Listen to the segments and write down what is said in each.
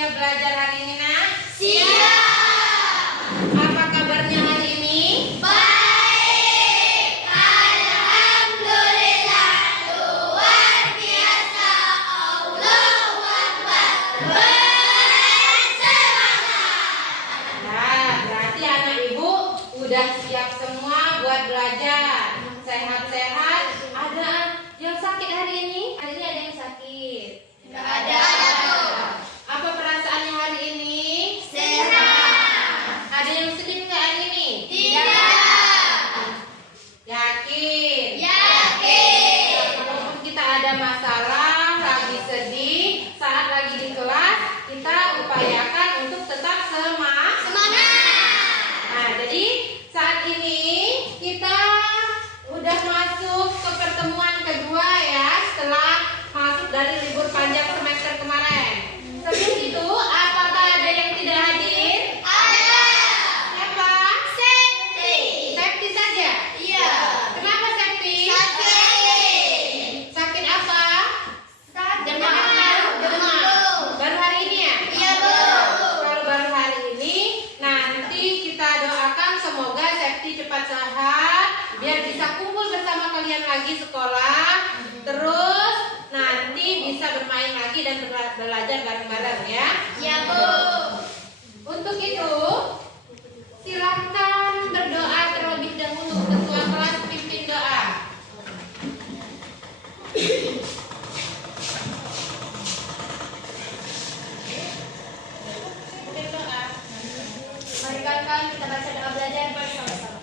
Siap belajar hari ini, Nak? Siap. Apa kabarnya hari ini? Baik. Alhamdulillah. Luar biasa. Allahu Akbar. Bersemangat. Nah, berarti anak ibu udah siap semua buat belajar. Sehat-sehat. Ada yang sakit hari ini? Hari ini ada yang sakit? Nggak ada. Apa perasaannya hari ini? Sehat. Ada yang sedih nggak hari ini? Tidak. Yakin? Yakin. Walaupun kita ada masalah, lagi sedih, saat lagi di kelas, kita upayakan untuk tetap semangat. Nah, jadi saat ini kita udah masuk ke pertemuan kedua ya, setelah masuk dari libur panjang semester kemarin. Sebelum itu, apakah ada yang tidak hadir? Ada. Siapa? Septi. Septi saja? Iya. Kenapa Septi? Sakit. Sakit apa? Demam. Baru hari ini ya? Iya, Bu. Kalau baru hari ini, nanti kita doakan semoga Septi cepat sehat, biar bisa kumpul bersama kalian lagi sekolah, terus nanti bisa bermain lagi dan belajar bareng-bareng ya. Iya, Bu. Untuk itu, silakan berdoa terlebih dahulu. Ketua kelas pimpin doa. Pimpin doa. Mari kawan-kawan kita baca doa belajar bersama-sama.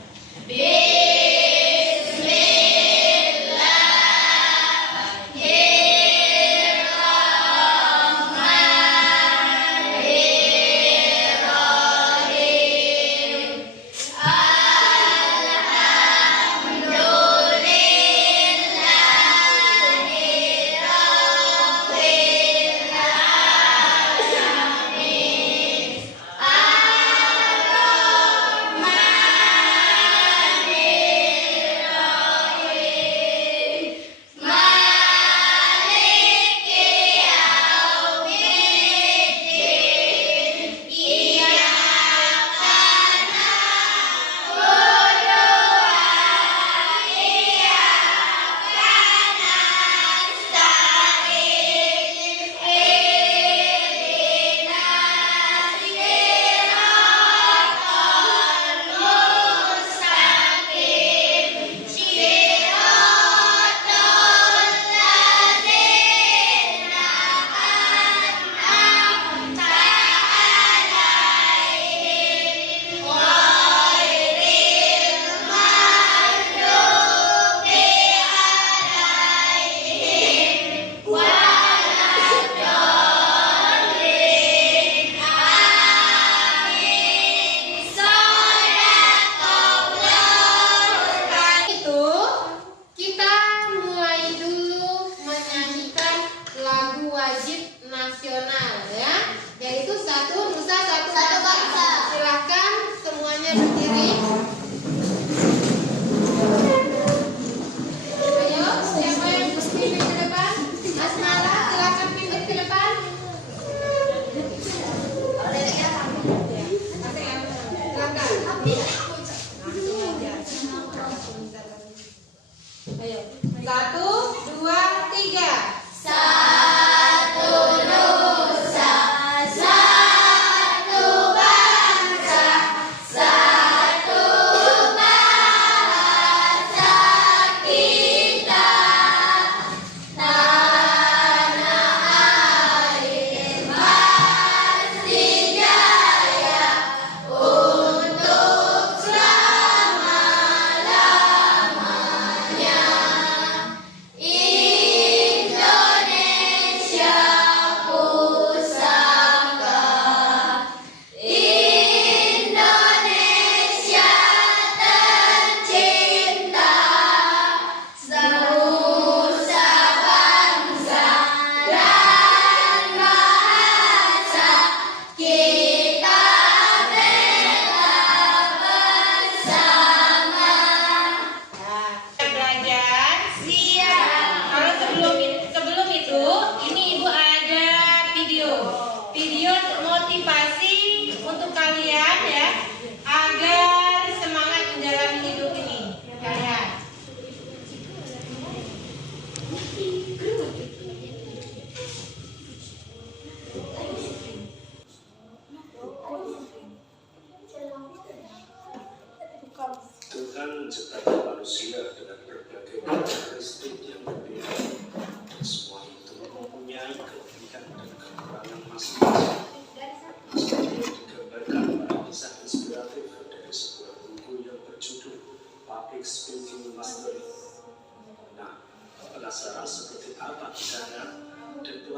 Bismillahirrahmanirrahim.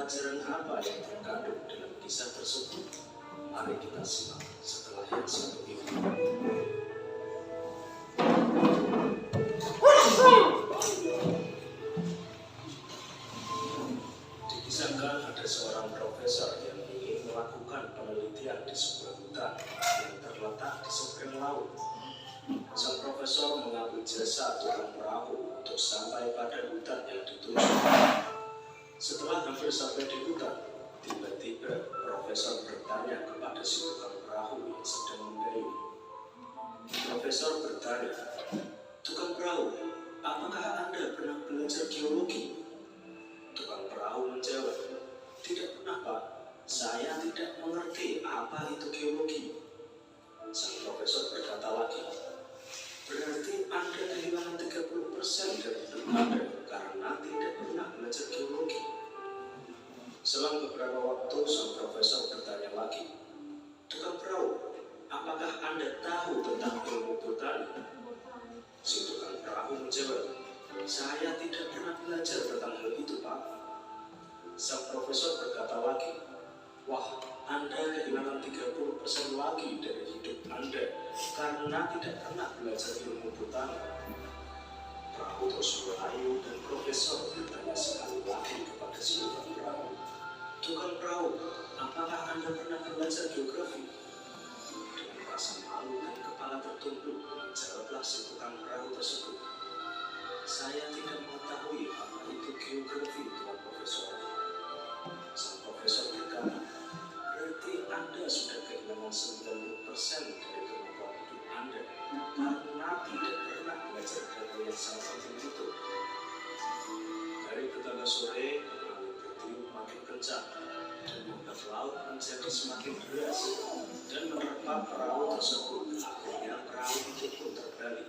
pelajaran apa yang terkandung dalam kisah tersebut? Mari kita simak setelah yang satu ini. Dikisahkan ada seorang profesor yang ingin melakukan penelitian di sebuah hutan yang terletak di seberang laut. Sang profesor mengambil jasa tukang perahu untuk sampai pada hutan yang dituju. Setelah hampir sampai di hutan, tiba-tiba profesor bertanya kepada si tukang perahu yang sedang mendayung. Profesor bertanya, "Tukang perahu, apakah Anda pernah belajar geologi?" Tukang perahu menjawab, "Tidak pernah, Pak. Saya tidak mengerti apa itu geologi." Sang profesor berkata lagi, "Berarti Anda kehilangan 30% dari hidup Anda karena tidak pernah belajar geologi." Selang beberapa waktu, sang profesor bertanya lagi, "Tukang perahu, apakah Anda tahu tentang ilmu botani?" Si tukang perahu menjawab, "Saya tidak pernah belajar tentang hal itu, Pak." Sang profesor berkata lagi, "Wah, Anda kehilangan 30% lagi dari hidup Anda karena tidak pernah belajar ilmu botani." Perahu terus melayu dan profesor bertanya sekali lagi kepada si tukang perahu, "Tukang perahu, apakah Anda pernah belajar geografi?" Dengan rasa malu dan kepala tertunduk, jawablah si tukang perahu tersebut, "Saya tidak mengetahui apa itu geografi, Tuan Profesor." Sang profesor berkata, "Berarti Anda sudah kehilangan 90% dari kemampuan hidup Anda karena tidak pernah belajar hal yang sangat penting itu." Dari petang sore, angin bertiup makin kencang dan ombak laut menjadi semakin deras dan menerpa perahu tersebut. Akhirnya perahu itu pun terbalik.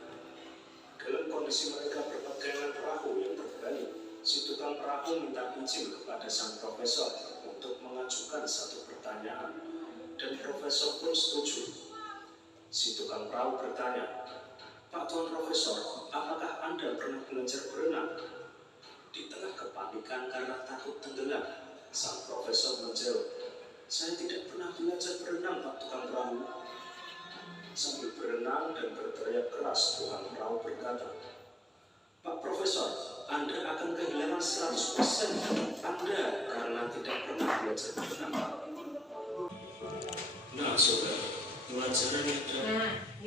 Dalam kondisi mereka berpegangan perahu yang terbalik, si tukang perahu minta izin kepada sang profesor untuk mengajukan satu pertanyaan, dan profesor pun setuju. Si tukang perahu bertanya, "Pak Tuan Profesor, apakah Anda pernah belajar berenang?" Di tengah kepanikan karena takut tenggelam, sang profesor menjawab, "Saya tidak pernah belajar berenang, Pak Tukang Perahu." Sambil berenang dan berteriak keras, tukang perahu berkata, "Pak Profesor, Anda akan kehilangan 100% hidup Anda karena tidak pernah belajar berenang, Pak." Nah, saudara, pelajaran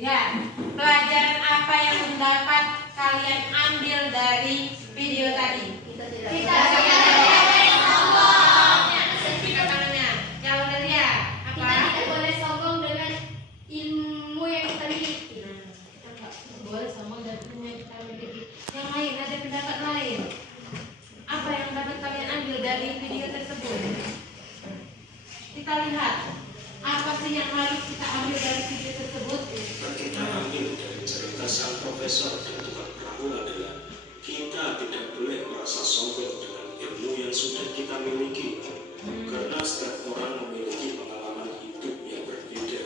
yang pelajaran apa yang mendapat kalian ambil dari video tadi? Kita yang udah lihat apa? tidak boleh sombong dengan ilmu yang kita miliki. Boleh sama dan ilmu yang kita miliki. Yang lain ada pendapat lain. Apa yang dapat kalian ambil dari video tersebut? Kita lihat apa sih yang harus kita ambil dari video tersebut? Kita ambil dari cerita sang profesor dan tukang perahu adalah kita tidak boleh merasa sombong dengan ilmu yang sudah kita miliki, karena setiap orang memiliki pengalaman hidup yang berbeda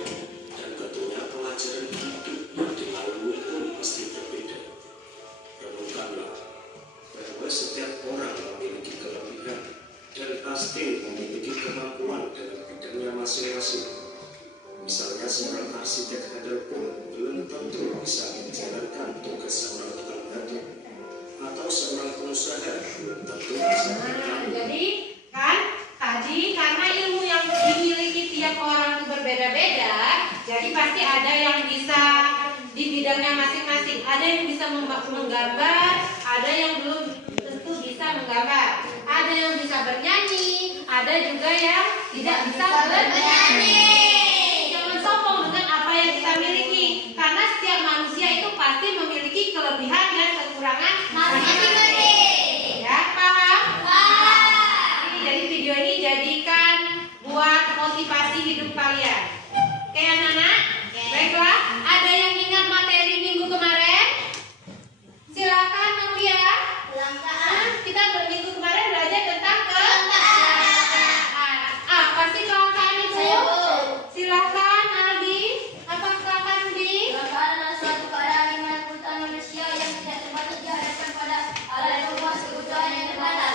dan tentunya pelajaran hidup yang dilalui pun pasti berbeda. Renungkanlah bahwa setiap orang memiliki kelebihan dan pasti memiliki kemampuan dalam bidangnya masing-masing. Misalnya seorang arsitek handal pun belum tentu bisa menjalankan tugas seorang tukang batu, atau seorang pengusaha belum tentu bisa Jadi kan tadi karena ilmu yang dimiliki tiap orang itu berbeda-beda, jadi pasti ada yang bisa di bidangnya masing-masing. Ada yang bisa menggambar, ada yang belum tentu bisa menggambar, ada yang bisa bernyanyi, ada juga yang tidak bisa bernyanyi. Jangan sombong dengan apa yang kita miliki, karena setiap manusia itu pasti memiliki kelebihan dan kekurangan masing-masing. Ya, paham? Jadi video ini jadikan buat motivasi hidup kalian. Oke anak-anak? Baiklah, ada yang ingat materi minggu kemarin? Silakan Nuria. Kita minggu kemarin belajar tentang kelangkaan. Apa sih kelangkaan itu? Silakan Aldi. Apa kelangkaan Budi? Kelangkaan adalah suatu keadaan di mana kebutuhan manusia yang tidak terbatas dihadapkan pada hal yang memuas kebutuhan yang terbatas.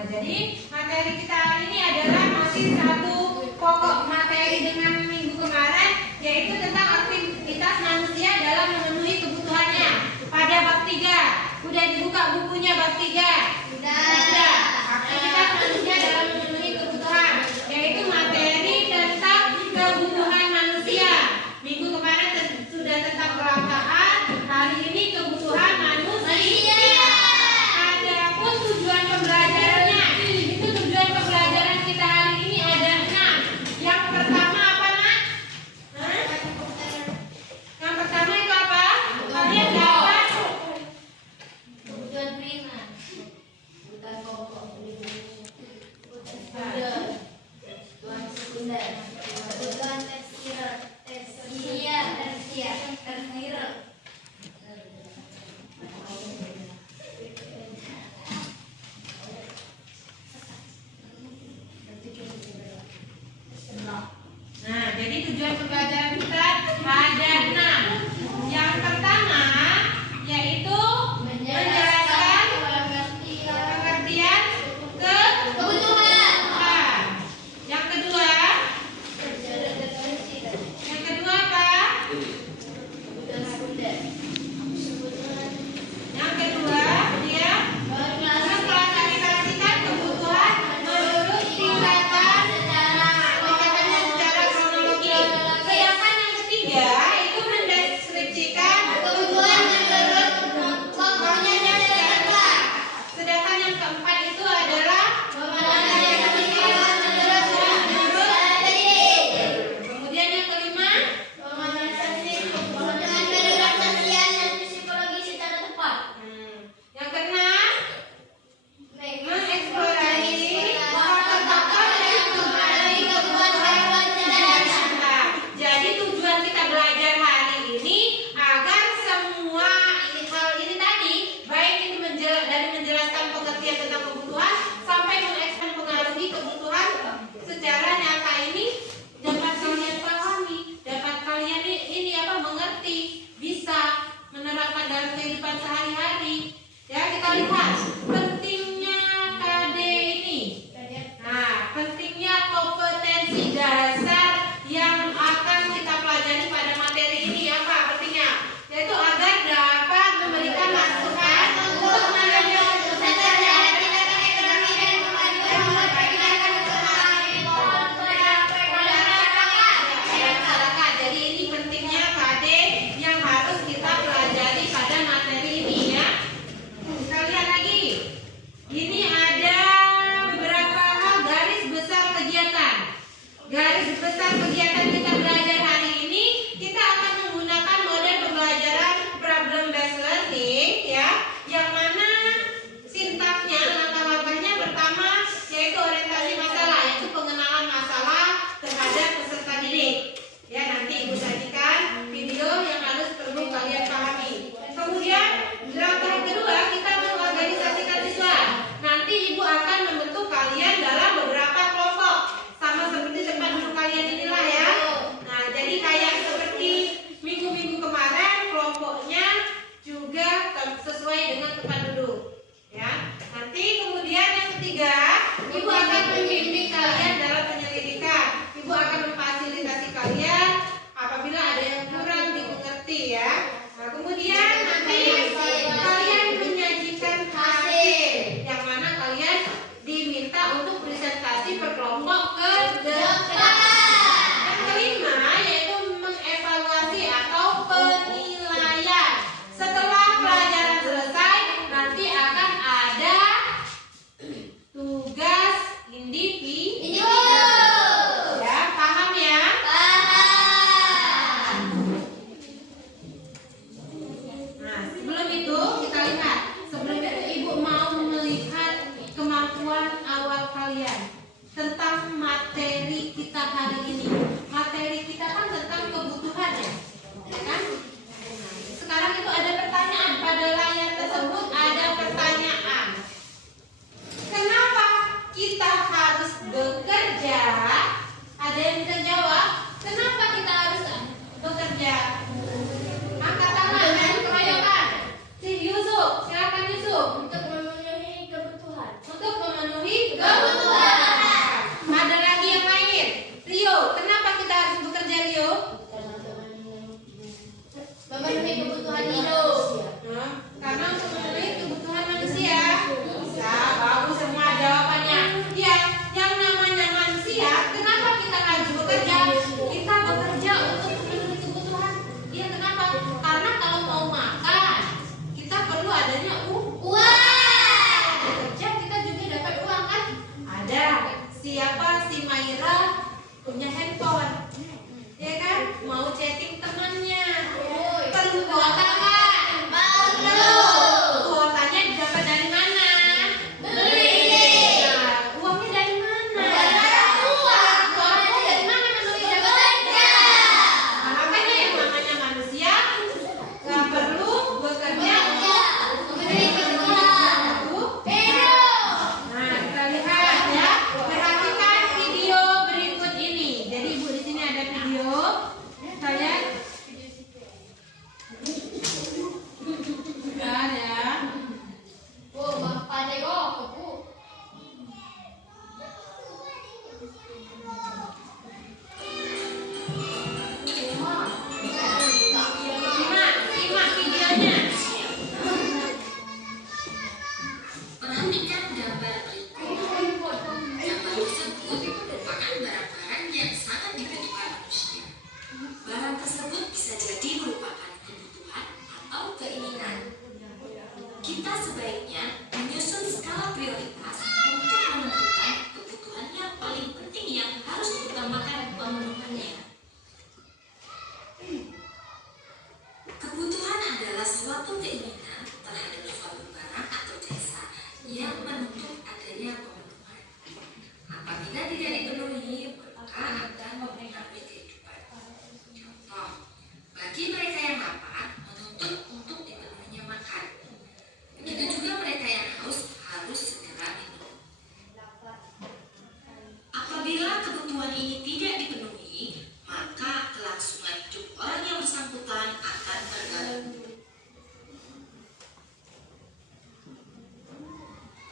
Nah, jadi materi kita hari ini adalah masih satu pokok materi dengan minggu kemarin, yaitu tentang aktivitas manusia dalam memenuhi kebutuhannya. Pada bab 3, udah dibuka bukunya bab 3? Sudah. Aktivitas manusia dalam memenuhi kebutuhan, yaitu materi tentang kebutuhan manusia. Minggu kemarin sudah tentang kelangkaan, hari ini kebutuhan manusia. Adapun tujuan pembelajarannya, itu tujuan pembelajaran kita hari ini ada 6. Yang pertama apa, Nak? Yang pertama itu apa? Kalian dapat Tujuan primer, kebutuhan pokok, kebutuhan sekunder, kebutuhan tersier. Nah, jadi tujuan pembelajaran kita ada 6. Yang pertama yaitu menjelaskan pengertian kebutuhan. Yang kedua apa? Yang kedua dia mengklasifikasikan kebutuhan menurut tingkatan secara kronologi. Sedangkan yang ketiga itu mendeskripsikan kebutuhan menurut pokoknya dan secara. Sedangkan yang keempat itu adalah kemudian yang kelima yang keenam mengeksplorasi faktor-faktor yang mempengaruhi kebutuhan dasar. Jadi tujuan kita belajar hari ini agar semua hal ini tadi, baik itu dari menjelaskan pengertian tentang kebutuhan sampai mengeksplorasi kebutuhan secara nyata ini dapat kalian pahami, dapat kalian ini mengerti, bisa menerapkan dalam kehidupan sehari-hari. Ya, kita lihat pentingnya KD ini. Nah, pentingnya kompetensi dasar yang akan kita pelajari pada materi ini apa pentingnya? Yaitu agar dapat memberikan masukan untuk menjaga kesehatan ekonomi dan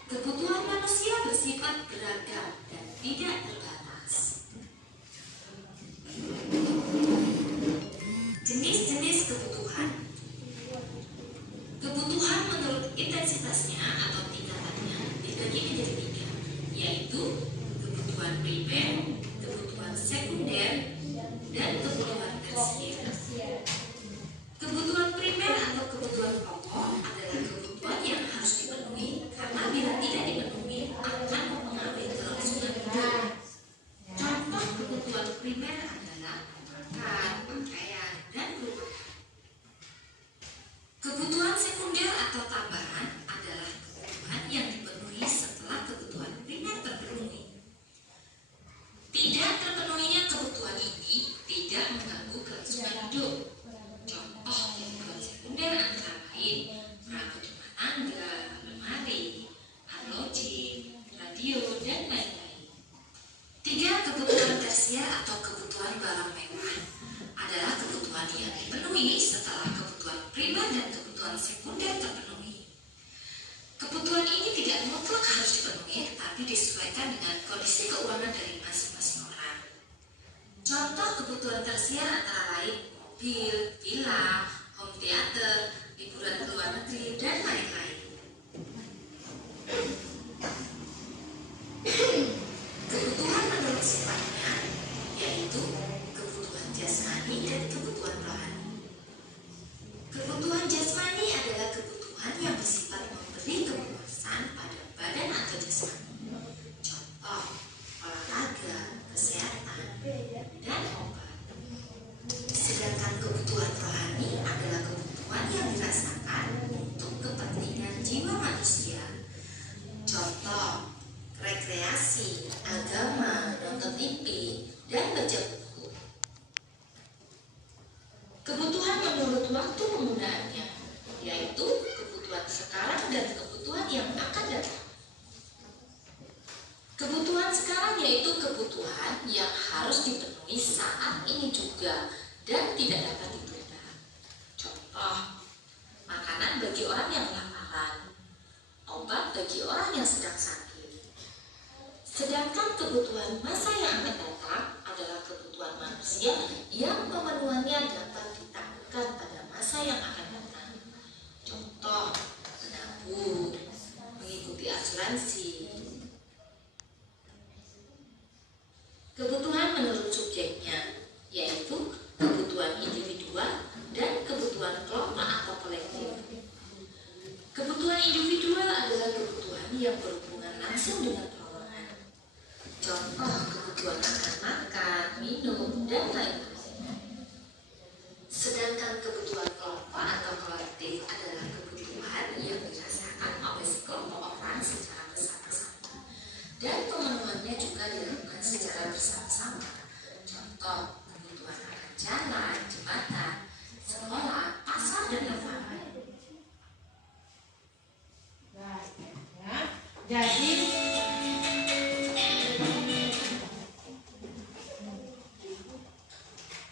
Kebutuhan manusia bersifat beragam dan tidak terbatas. Jenis-jenis kebutuhan. Kebutuhan menurut intensitasnya atau tingkatannya dibagi menjadi 3, yaitu kebutuhan primer, kebutuhan sekunder, dan kebutuhan tersier. Kebutuhan primer atau kebutuhan pokok adalah kebutuhan yang harus dipenuhi karena bila tidak dipenuhi akan mempengaruhi kelangsungan hidup. Contoh kebutuhan primer adalah makan, pakaian, dan rumah. Kebutuhan sekunder atau tambahan adalah kebutuhan yang dipenuhi setelah kebutuhan primer terpenuhi. Tidak terpenuhinya kebutuhan ini tidak mengganggu kelangsungan hidup. Contoh kebutuhan sekunder antara lain perangkat rumah tangga, lemari, arloji, radio, dan lain-lain. 3. Kebutuhan tersier atau kebutuhan barang mewah adalah kebutuhan yang dipenuhi setelah kebutuhan primer dan kebutuhan sekunder terpenuhi. Kebutuhan ini tidak mutlak harus dipenuhi, tetapi disesuaikan dengan kondisi keuangan dari masing-masing orang. Contoh kebutuhan tersier antara lain mobil, villa, home theater, liburan ke luar negeri, dan lain-lain. Kebutuhan menurut sifatnya yaitu kebutuhan jasmani dan kebutuhan rohani. Kebutuhan jasmani adalah kebutuhan yang bersifat memberi kepuasan pada badan atau jasmani. Contoh olahraga, kesehatan, dan obat. Sedangkan kebutuhan rohani adalah kebutuhan yang dirasakan untuk kepentingan jiwa manusia. Contoh rekreasi, agama, nonton TV, dan baca buku. Kebutuhan menurut waktu penggunaannya, yaitu kebutuhan sekarang dan kebutuhan yang akan datang. Kebutuhan sekarang yaitu kebutuhan yang harus dipenuhi saat ini juga dan tidak dapat ditunda. Contoh, makanan bagi orang yang kelaparan, obat bagi orang yang sedang sakit. Sedangkan kebutuhan masa yang akan datang adalah kebutuhan manusia yang pemenuhannya dapat ditangguhkan pada masa yang akan datang. Contoh, menabung, mengikuti asuransi. Kebutuhan menurut subjeknya, yaitu kebutuhan individual dan kebutuhan kelompok atau kolektif. Kebutuhan individual adalah kebutuhan yang berhubungan langsung dengan perorangan. Contoh kebutuhan akan makan, minum, dan lain-lain. Sedangkan kebutuhan kelompok atau kolektif adalah kebutuhan yang dirasakan oleh sekelompok orang secara bersama-sama dan pemenuhannya juga dilakukan secara bersama-sama. Contoh kebutuhan akan jalan, jembatan, sekolah, pasar, dan lain-lain.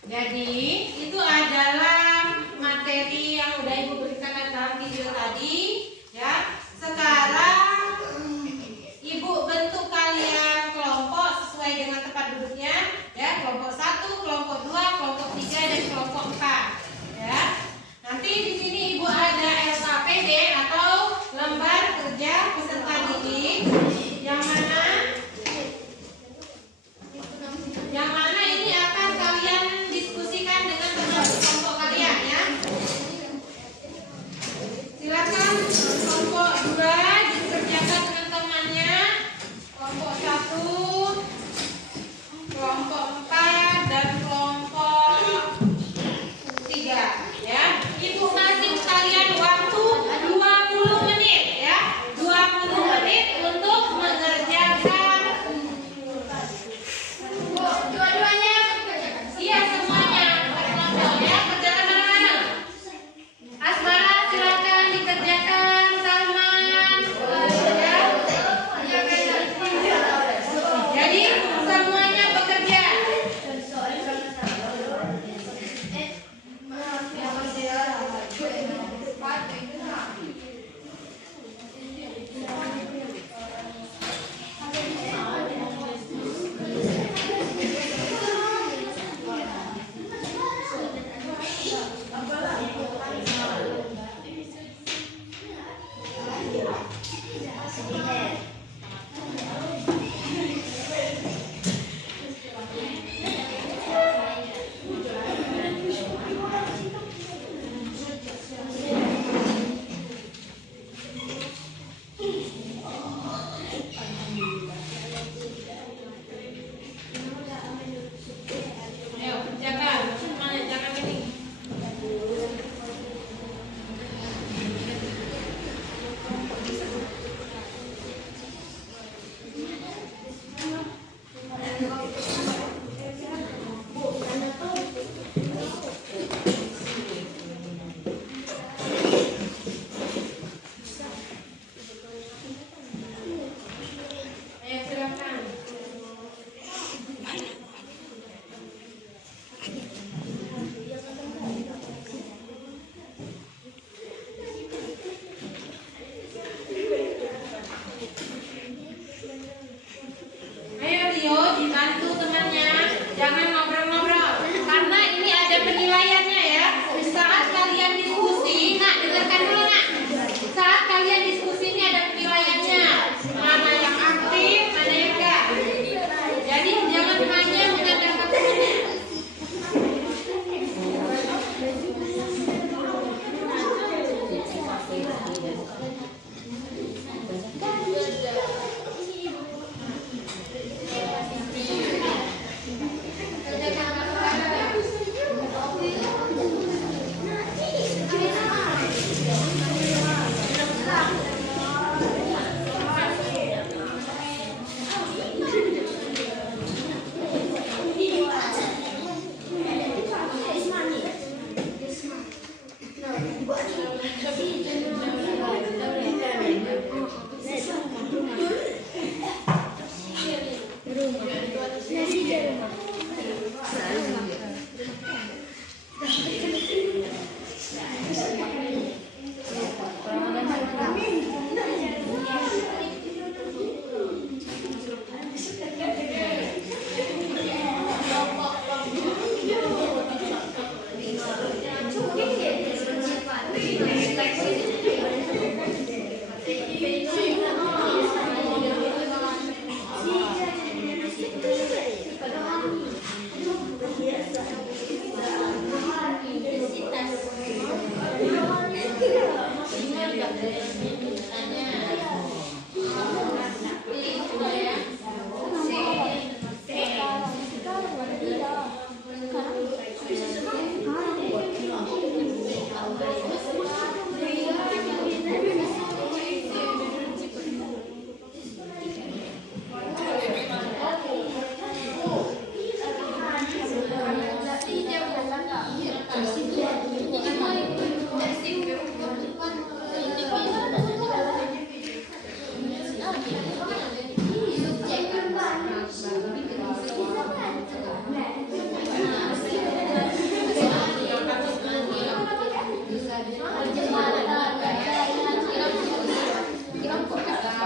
Jadi itu adalah materi yang udah Ibu berikan dalam video tadi, ya. Sekarang Ibu bentuk kalian kelompok sesuai dengan tempat duduknya, ya. Kelompok 1, kelompok 2, kelompok 3, dan kelompok 4, ya. Nanti di sini Ibu ada LKPD atau lembar kerja peserta didik.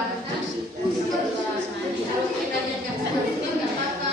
Kalau kita nggak seperti itu nggak apa-apa.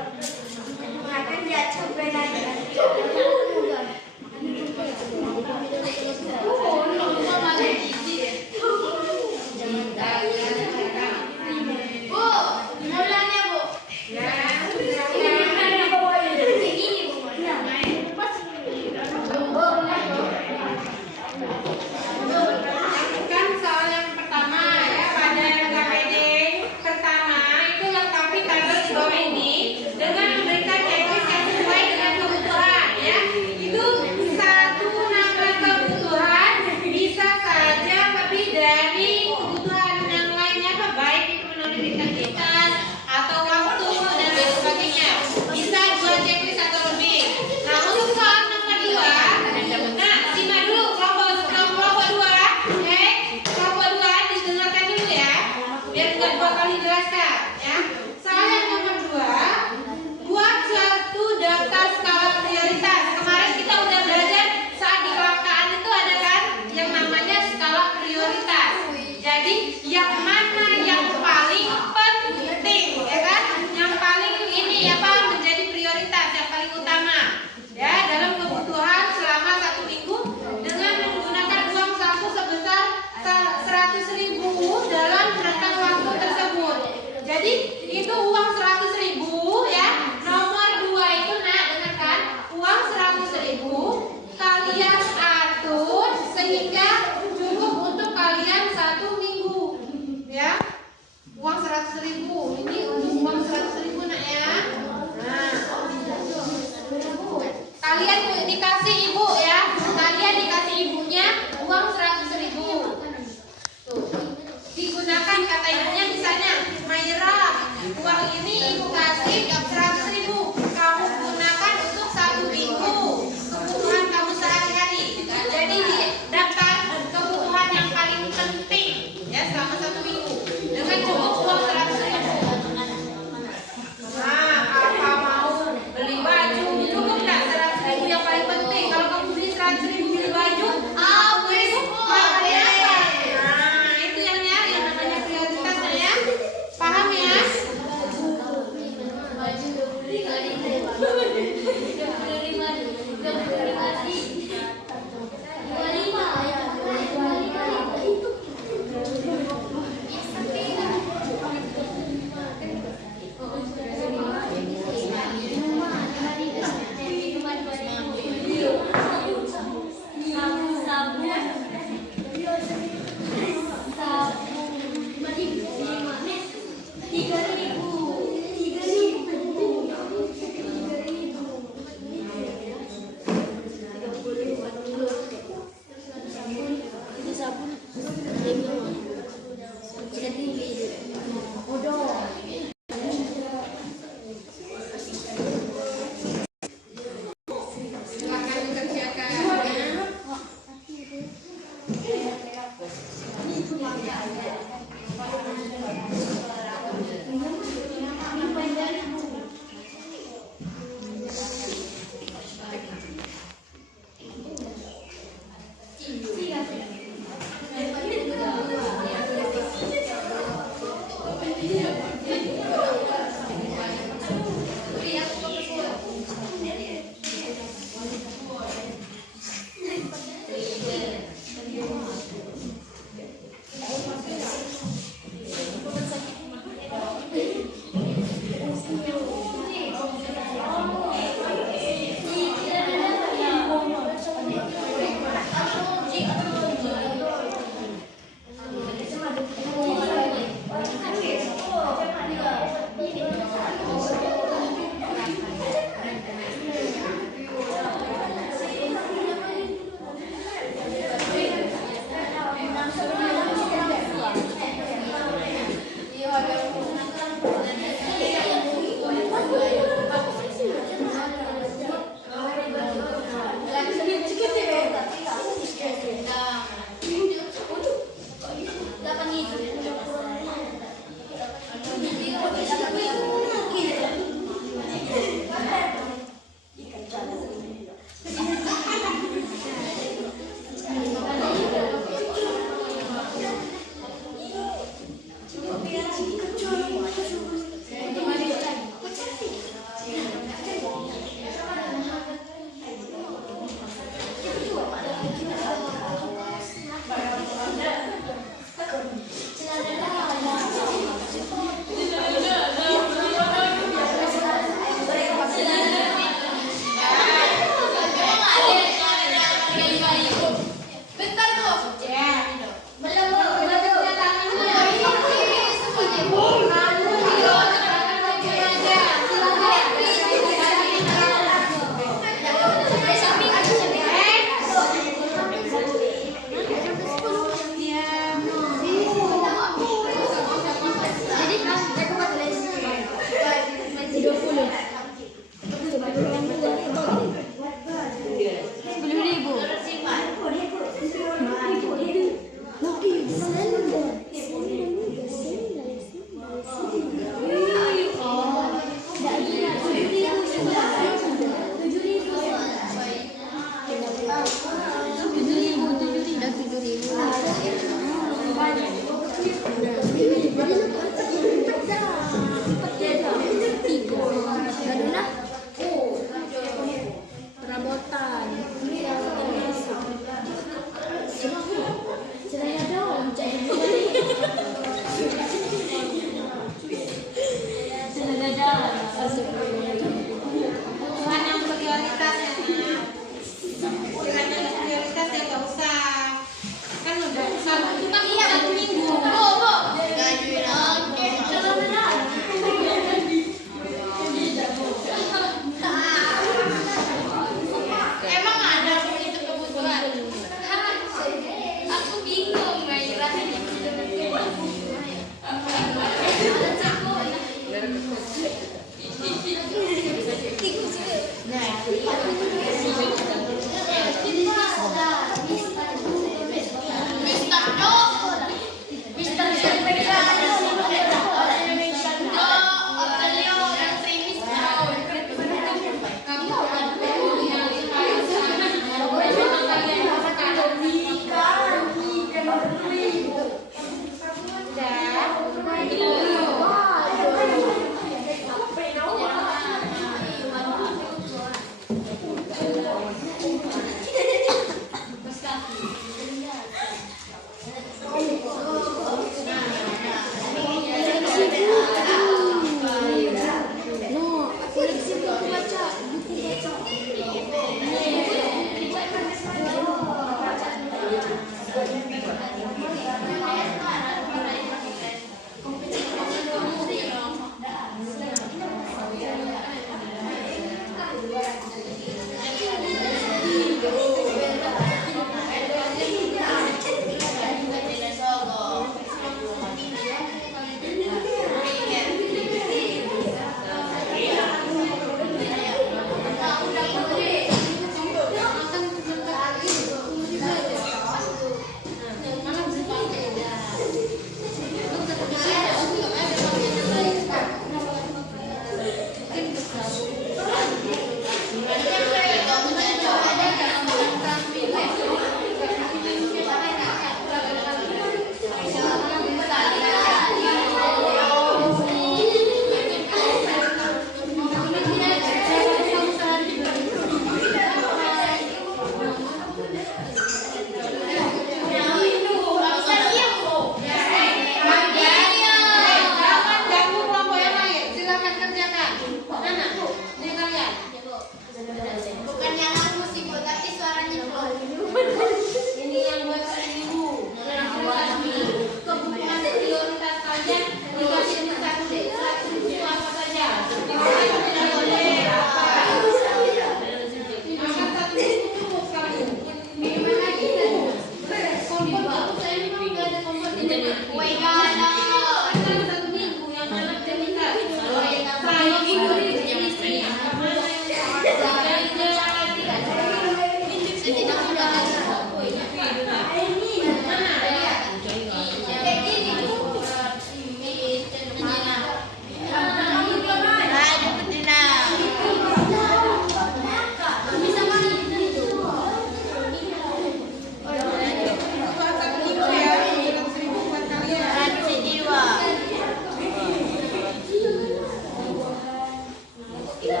Waktunya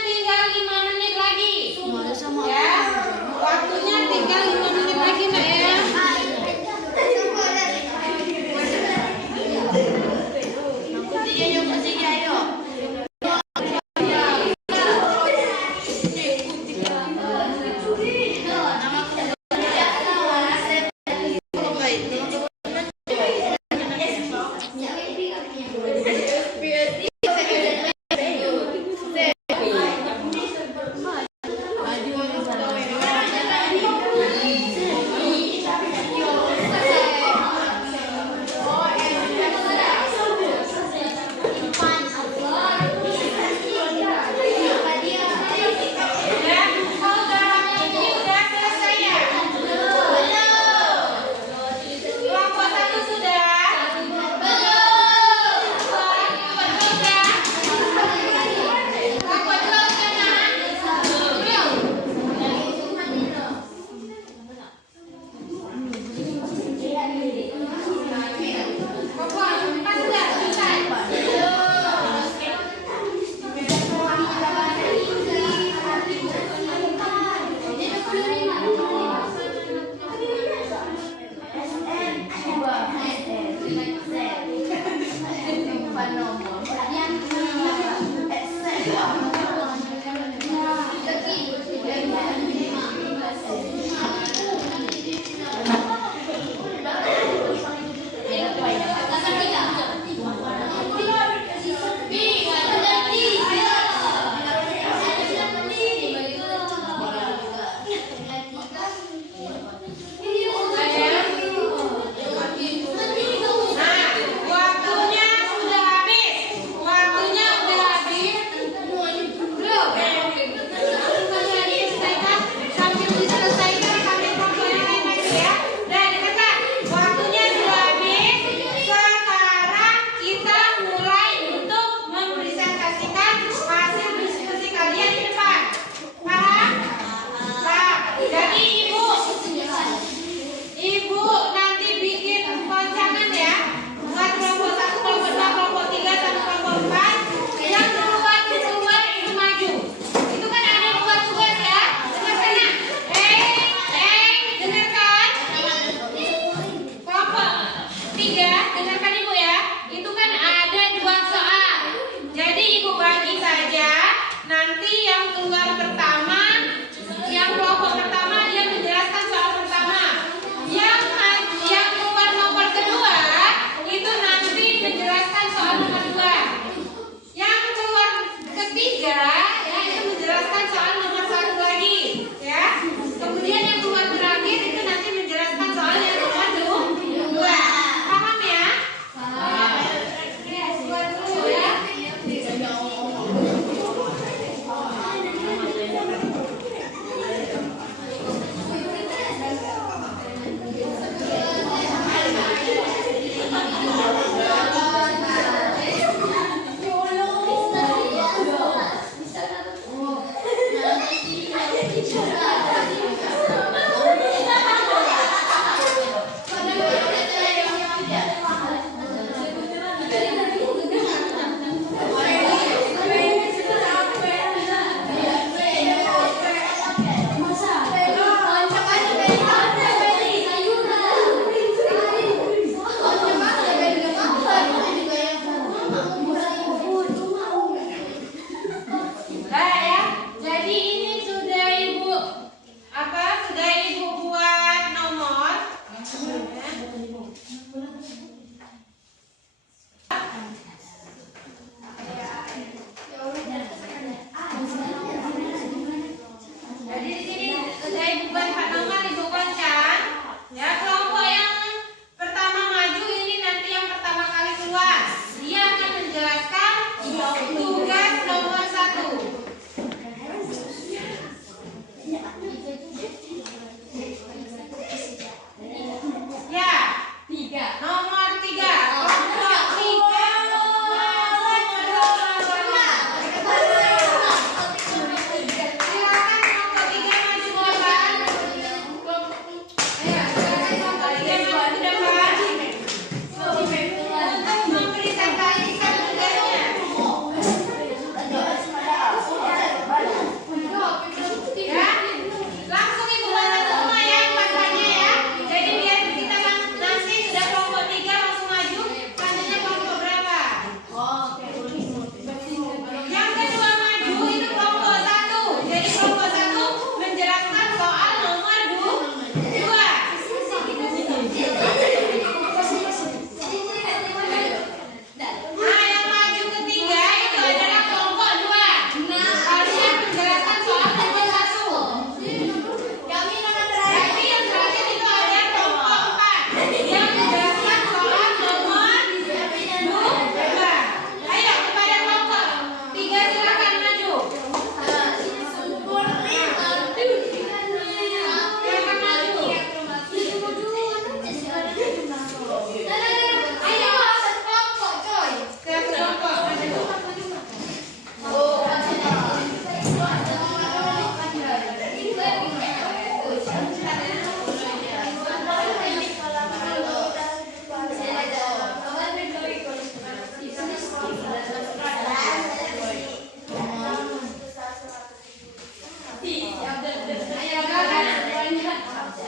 tinggal 5 menit lagi. Ya, waktunya tinggal 5 menit lagi, Nak ya. Ya, saudaranya ini udah selesai ya? Kelompok 1 sudah? Kelompok 2 sudah? Kelompok 2 sudah, Nak? Belum? Kelompok 4 sudah selesai? Nah, waktunya sudah habis. Waktunya sudah habis.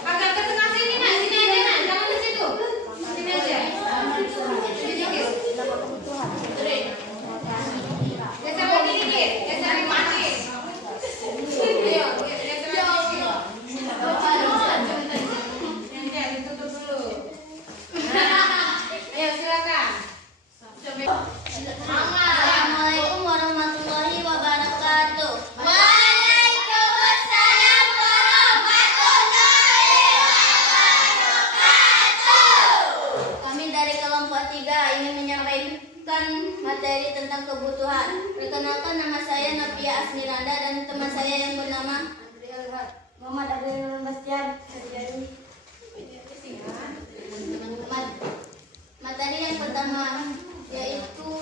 Agak ke tengah sini nak, sini aja nak, jangan ke situ. Sini aja. Sedikit. Geser lagi dikit, geser lagi dikit. Ayo, geser lagi dikit. Nanti ditutup dulu. Ayo silakan. Assalamualaikum warahmatullahi wabarakatuh. Waalaikumsalam warahmatullahi wabarakatuh. Kami dari kelompok 3 ingin menyampaikan materi tentang kebutuhan. Perkenalkan, nama saya Nafia Asmiranda dan teman saya yang bernama Muhammad Abdul Bastian. Materi yang pertama yaitu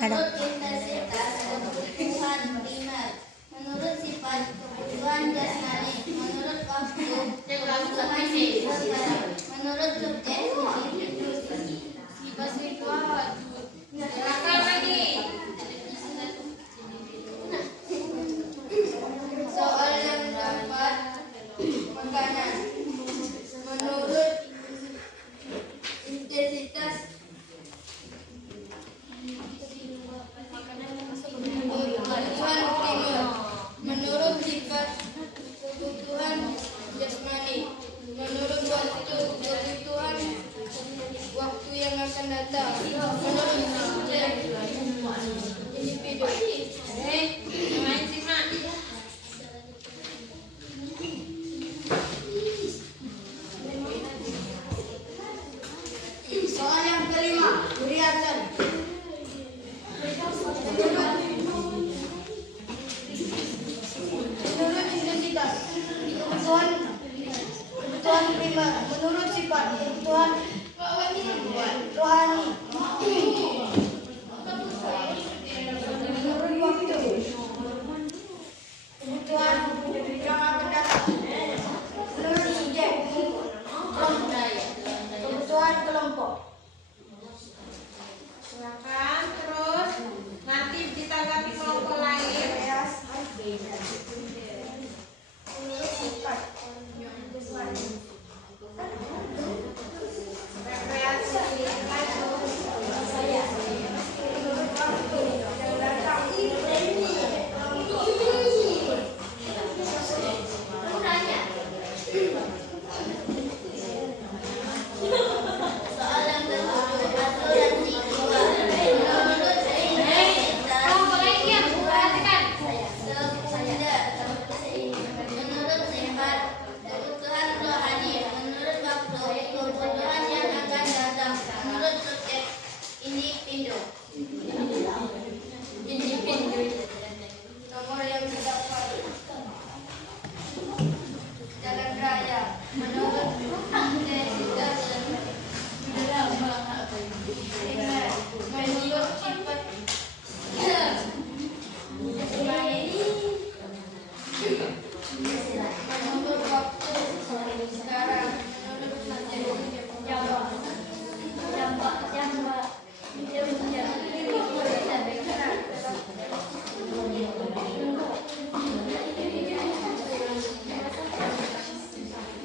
menurut intensitas kebutuhan primer, menurut sifat kebutuhan jasmani, menurut waktu kebutuhan sifat, menurut subjek sifat spiritual. Silakan lagi. Soal yang keempat, makanan. Menurut intensitas kebutuhan primer, menurut sifat kebutuhan jasmani, menurut waktu kebutuhan waktu yang akan datang, menurut subjek individu. Yang lain simak. Soal yang kelima, perhiasan. Menurut intensitas kebutuhan primer, menurut sifat kebutuhan rohani, menurut waktu kebutuhan yang akan datang, menurut subjek kebutuhan kelompok. Silakan terus nanti ditanggapi kelompok lain. Menurut sifat Rekreasi saya, menurut waktu yang datang, soal yang ketujuh, asuransi jiwa. Menurut intensitas kelompok lain diam, perhatikan. menurut sifat kebutuhan rohani, menurut waktu kebutuhan yang akan datang, menurut subjek individu. Nomor yang keempat, jalan raya. Menurut intensitas primer, menurut sifat menurut waktu sekarang, menurut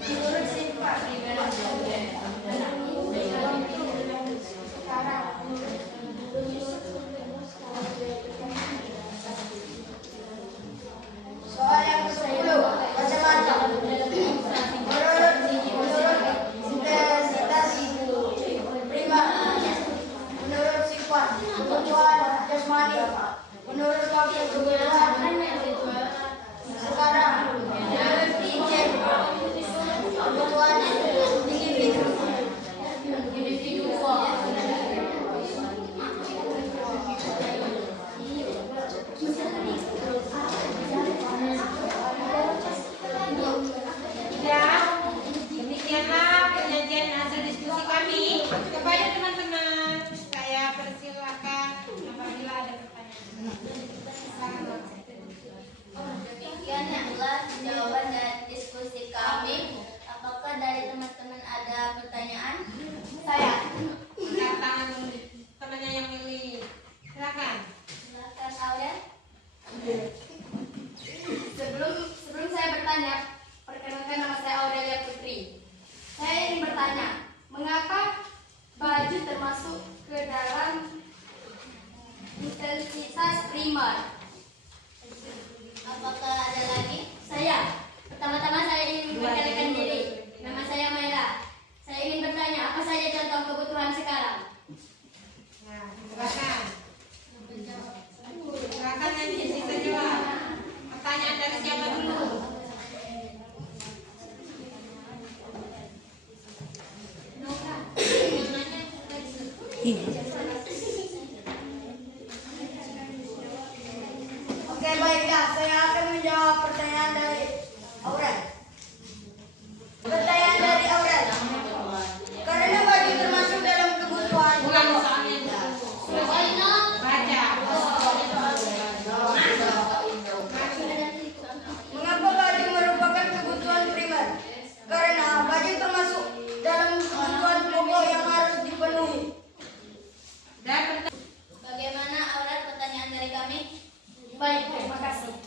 menurut sifat soal yang ke-10, kacamata. Menurut intensitas primer, menurut sifat kebutuhan jasmani, menurut waktu kebutuhan sekarang, menurut subjek kebutuhan individu. Ya, demikianlah penyajian hasil diskusi kami kepada teman-teman. Saya persilakan apabila ada pertanyaan. Ya, saya akan menjawab pertanyaan dari Aurel. Pertanyaan dari Aurel. Karena baju termasuk dalam kebutuhan. Mengapa baju merupakan kebutuhan primer? Karena baju termasuk dalam kebutuhan pokok yang harus dipenuhi. Bagaimana Aurel pertanyaan dari kami? Baik, terima kasih.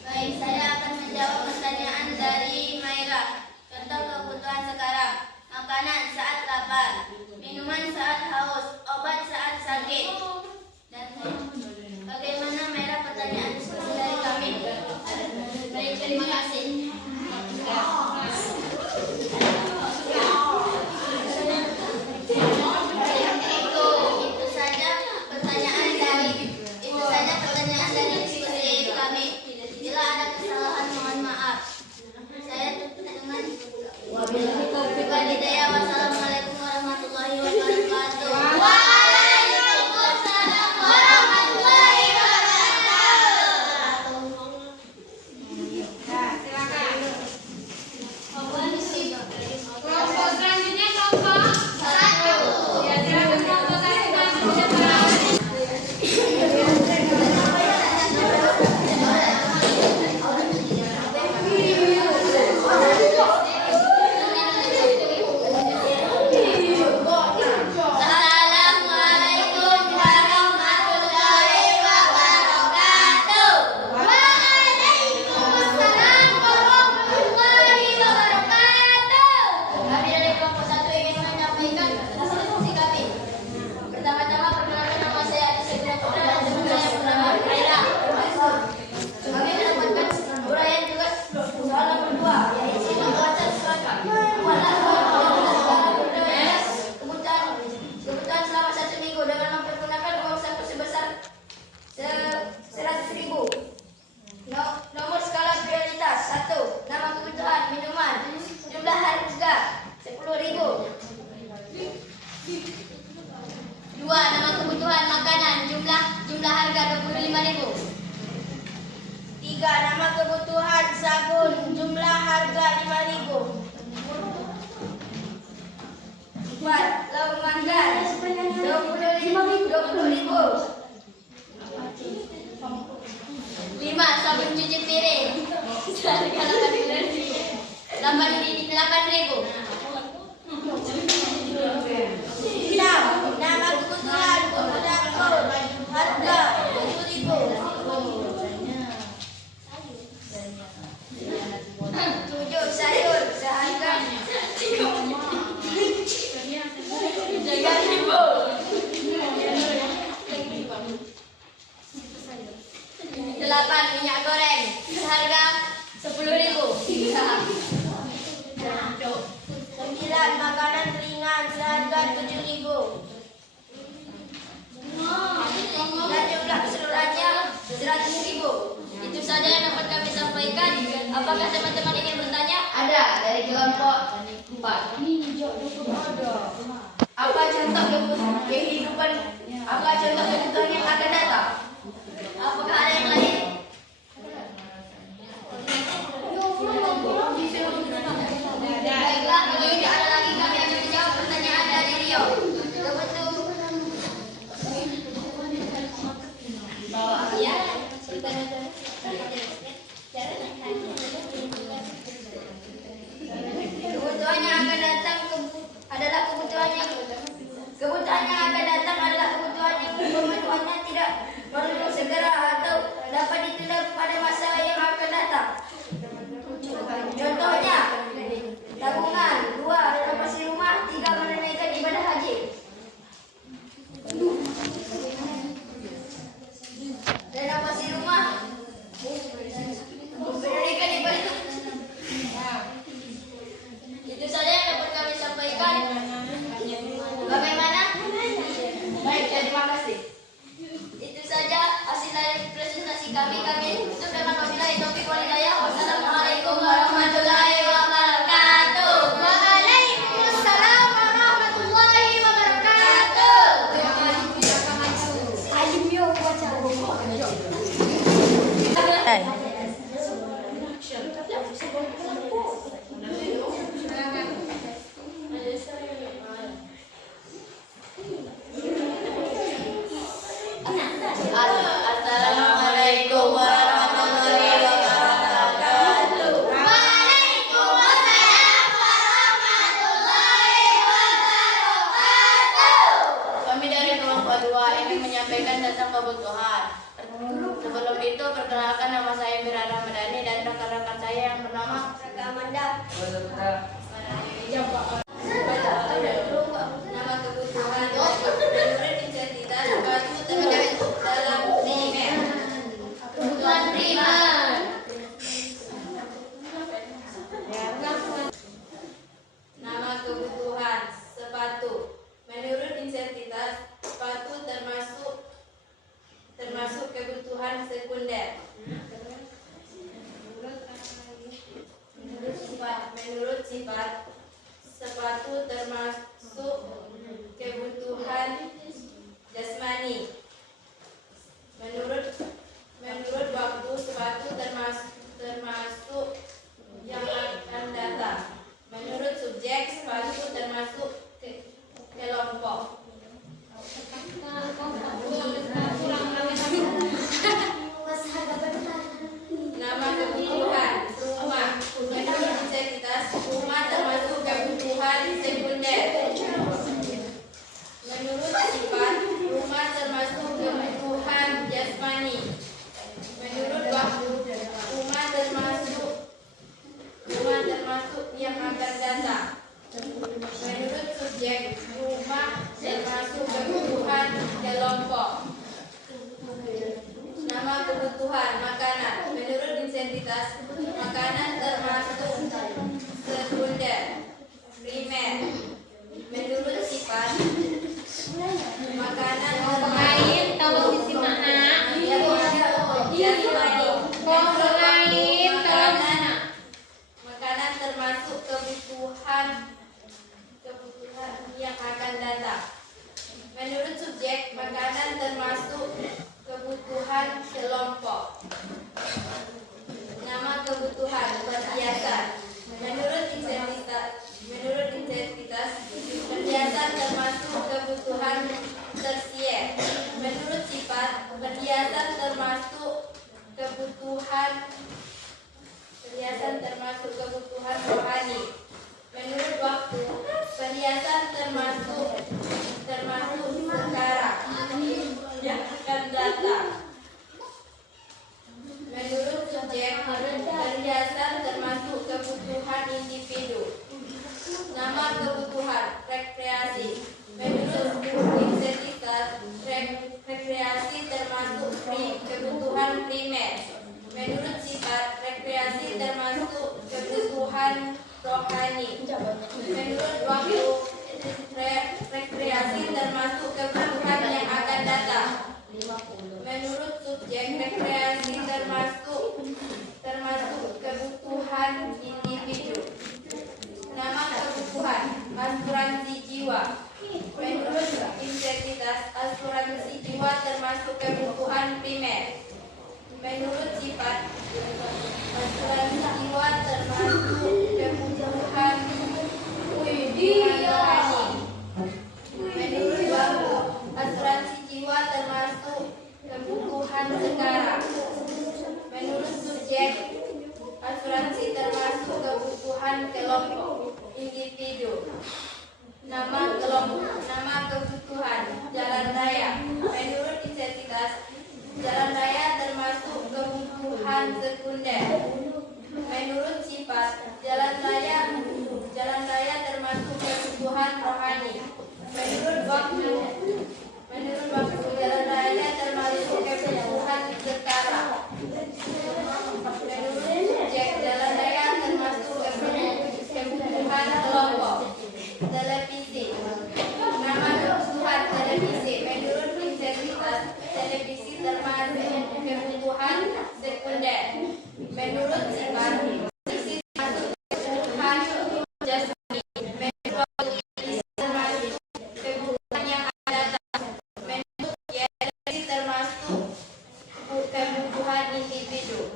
Baik, saya akan menjawab pertanyaan dari Maira tentang kebutuhan sekarang. Makanan saat lapar, minuman saat haus, obat saat sakit. Dan bagaimana Maira pertanyaan diskusi dari kami? Baik, terima kasih. Itu saja pertanyaan dari diskusi kami. Bila ada kesalahan mohon maaf. Saya tutup dengan wabillahi taufiq wal hidayah. Wassalamualaikum warahmatullahi wabarakatuh. Waalaikumsalam warahmatullahi wabarakatuh. Nah, silakan. Kelompok selanjutnya kelompok 1. Ya, silakan kelompok 1 maju ke depan. Assalamualaikum warahmatullahi wabarakatuh. Waalaikumsalam warahmatullahi wabarakatuh. Kami dari kelompok 1 ingin menyampaikan diskusi kami. Pertama-tama perkenalkan nama saya Adi Segera Putra dan teman saya bernama Maira. Kami mendapatkan uraian tugas soal nomor 2 yaitu membaca suara. Kebutuhan selama 1 minggu dengan mempergunakan uang saku sebesar 100.000. Nomor skala prioritas 1. Nama kebutuhan minuman, jumlah harga 10.000. 2. Nama kebutuhan makanan, jumlah harga 25.000. 3. Nama kebutuhan sabun, jumlah harga 5.000. 4. Lauk makan 20.000. 5. Sabun cuci piring harga 8.000. 6. Nama kebutuhan dapur, harga 7.000. 7. Sayur seharga 3.000. 8. Minyak goreng seharga 10.000. 9. Makanan ringan seharga 7.000. Dan jumlah keseluruhannya 100.000. Itu saja yang dapat kami sampaikan. Apakah teman-teman ingin bertanya? Ada dari kelompok 4. Apa contoh kehidupan? Apa contoh kebutuhan yang akan datang? Apakah ada yang lain? Baiklah, kalau tidak ada lagi kami akan menjawab pertanyaan dari Rio. Kebutuhannya akan datang adalah kebutuhan yang pemenuhannya tidak perlu segera atau dapat ditunda pada masa yang akan datang. Contohnya, tabungan. 2. Renovasi rumah. 3. Menunaikan ibadah haji. Renovasi rumah, menunaikan ibadah. Itu saja yang dapat kami sampaikan. Bagaimana? Baik, terima kasih. Itu saja hasil dari presentasi kami. Kami tutup dengan wabillahi taufiq wal hidayah. Wassalamualaikum warahmatullahi wabarakatuh. Waalaikumsalam warahmatullahi wabarakatuh. Assalamualaikum warahmatullahi wabarakatuh. Waalaikumsalam warahmatullahi wabarakatuh. Kami dari kelompok 2 ingin menyampaikan tentang kebutuhan. Sebelum itu perkenalkan, nama saya Mira Ramadhani dan rekan-rekan saya yang bernama Raka Amanda. Nama kebutuhan menurut identitas suatu termasuk dalam primer. Kebutuhan primer. Nama kebutuhan sepatu. Menurut identitas sepatu termasuk kebutuhan sekunder. Menurut sifat sepatu termasuk kebutuhan jasmani. Menurut waktu sepatu termasuk yang akan datang. Menurut subjek sepatu termasuk kelompok. Nama kebutuhan rumah. Menurut identitas rumah termasuk kebutuhan sekunder. Menurut sifat rumah termasuk kebutuhan jasmani. Menurut waktu rumah termasuk yang akan datang. Menurut subjek rumah termasuk kebutuhan kelompok. Nama kebutuhan makanan. Menurut identitas makanan termasuk sekunder, primer. Menurut sifat makanan Lain tolong disimak nak. Makanan termasuk kebutuhan yang akan datang. Menurut subjek makanan termasuk kebutuhan kelompok. Nama kebutuhan perhiasan. Menurut identitas perhiasan termasuk kebutuhan tersier. Menurut sifat perhiasan termasuk kebutuhan rohani. Menurut waktu perhiasan termasuk sekarang yang akan datang. Menurut subjek perhiasan termasuk kebutuhan individu. Nama kebutuhan rekreasi. Menurut identitas rekreasi termasuk kebutuhan primer. Menurut sifat rekreasi termasuk kebutuhan rohani. Menurut waktu rekreasi termasuk kebutuhan yang akan datang. Menurut subjek rekreasi termasuk kebutuhan individu. Nama kebutuhan asuransi jiwa. Menurut identitas asuransi jiwa termasuk kebutuhan primer. Menurut sifat asuransi jiwa termasuk kebutuhan rohani. Menurut waktu asuransi jiwa termasuk kebutuhan sekarang. Menurut subjek asuransi termasuk kebutuhan kelompok individu. Nama kebutuhan jalan raya. Menurut identitas jalan raya termasuk kebutuhan sekunder. Menurut sifat jalan raya termasuk kebutuhan rohani. Menurut waktu jalan raya termasuk kebutuhan sekarang. Menurut subjek jalan raya termasuk kebutuhan kelompok. Televisi. Nama kebutuhan televisi. Menurut identitas televisi termasuk kebutuhan sekunder. Menurut sifat televisi termasuk kebutuhan jasmani. Menurut televisi termasuk kebutuhan yang ada kebutuhan individu.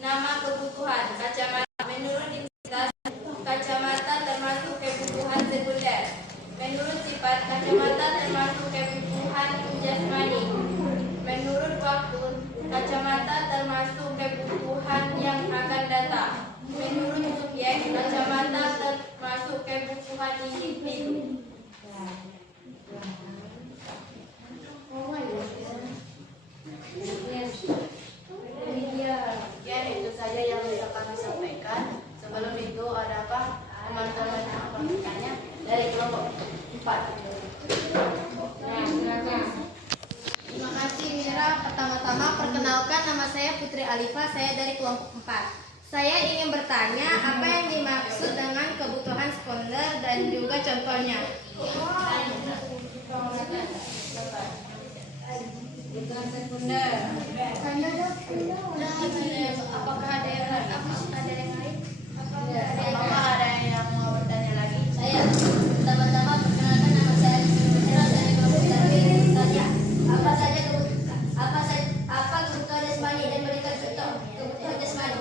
Nama kebutuhan kacamata. Menurut identitas, kacamata termasuk kebutuhan sekunder. Menurut sifat, kacamata termasuk kebutuhan jasmani. Menurut waktu, kacamata termasuk kebutuhan yang akan datang. Menurut subjek, kacamata termasuk kebutuhan individu. Demikian itu saja yang bisa kami sampaikan. Sebelum itu ada apa teman-teman yang akan bertanya dari kelompok 4. Terima kasih Mira. Pertama-tama perkenalkan, nama saya Putri Alifa, saya dari kelompok 4. Saya ingin bertanya apa yang dimaksud dengan kebutuhan sekunder dan juga contohnya. Kebutuhan sekunder. Apakah ada yang lain? Mama ada yang mau bertanya lagi? Saya pertama-tama perkenalkan, nama saya Mira dari kelompok 3. Bertanya apa kebutuhan jasmani dan berikan contoh kebutuhan jasmani.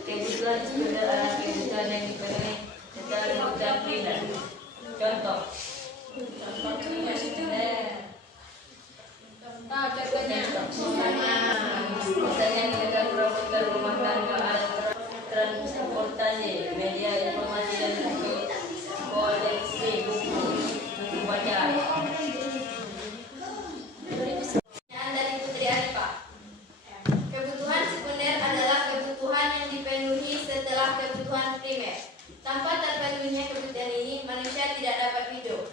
Kebutuhan sekunder adalah kebutuhan yang dipenuhi setelah kebutuhan primer. Contoh kebutuhan sekunder. Misalnya kebutuhan komputer, rumah tangga, alat transportasi, media informasi dan buku, koleksi buku bacaan. Pertanyaan dari Putri Alifa. Kebutuhan sekunder adalah kebutuhan yang dipenuhi setelah kebutuhan primer. Tanpa terpenuhinya kebutuhan ini, manusia tidak dapat hidup.